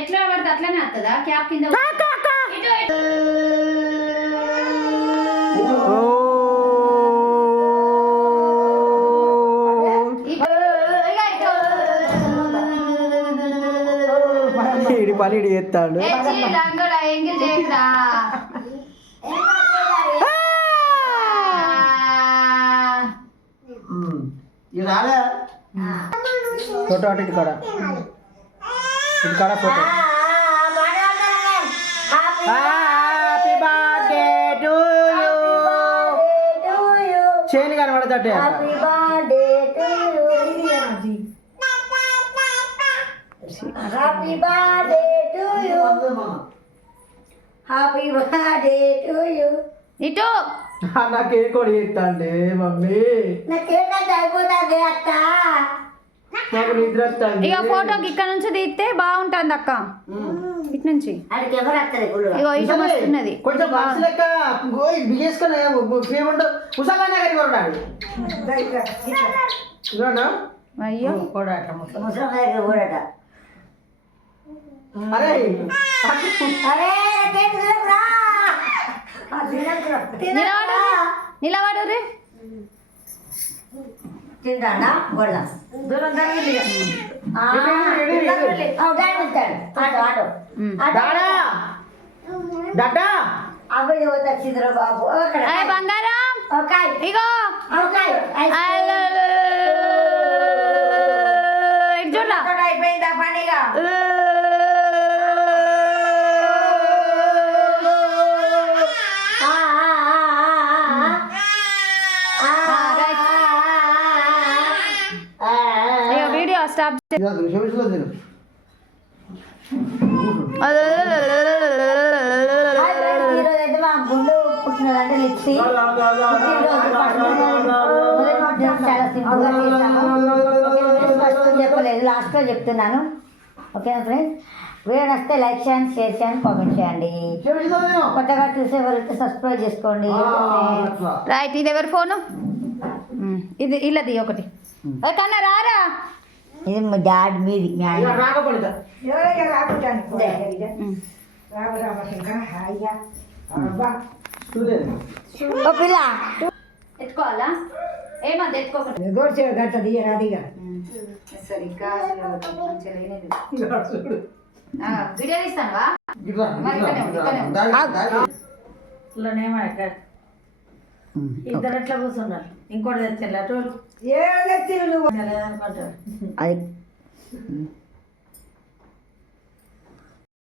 ఎట్లా పడితే అట్లనే వస్తుందా క్యాప్ కింద పని చేస్తాడు ఫోటో అటు ఇది కాడ photo happy birthday to you చేను కనబడతాటే happy birthday to you happy birthday to you happy birthday to you ఇటు నా కేక్ కూడా చేస్తాండి మమ్మీ నా కేక్ అంటే అయిపోతుంది అత్త నాకు నిద్ర వస్తుంది ఇక ఫోటోకి ఇక్కడ నుంచి తీస్తే బాగుంటుంది అక్క ఇటు నుంచి అడిగి ఎవరు వస్తుంది ఇగో ఇటు వస్తున్నది కొంచెం బాక్స్ లెక్క బిగేసుకొని ఫేమంటే ఉసాగా దగ్గరికి కొన్నాడు అయ్యో ముసలి దగ్గర కూడట అరే అరే కేక్ తినకురా నిలబడు రే తింటాడా కొడదాం దూరం తగ్గింది ఆటో డాటా అబ్బాయి వచ్చిందిరా బాబు బంగారం ఓకే ఇగో ఇటు చూడరా అయిపోయిందా పనిగా వీడియో స్టాప్ ఈరోజైతే మా గుండు పుట్టినదంటే లిప్సీ చాలా సింపుల్గా చేశాను ఫస్ట్ చెప్పలేదు లాస్ట్లో చెప్తున్నాను ఓకేనా ఫ్రెండ్స్ వీడియో నచ్చితే లైక్ చేయండి షేర్ చేయండి కామెంట్ చేయండి కొత్తగా చూసే వాళ్ళకి సబ్స్క్రైబ్ చేసుకోండి రైట్ ఇది ఎవరి ఫోను ఇది ఇల్లది ఒకటి కన్నా రారా ఇది మా డాడ్ మీది మీ ఆయన ఓ పిల్ల ఎత్తుకోవాలా ఏమది ఎత్తుకోకటి గట్ట తీయరాదిగా సరిగ్గా వీడియో తీస్తానువా ఇద్దరు ఎట్లా కూర్చున్నారు ఇంకోటి తెచ్చి ఏ తెచ్చి అనుకుంటారు అది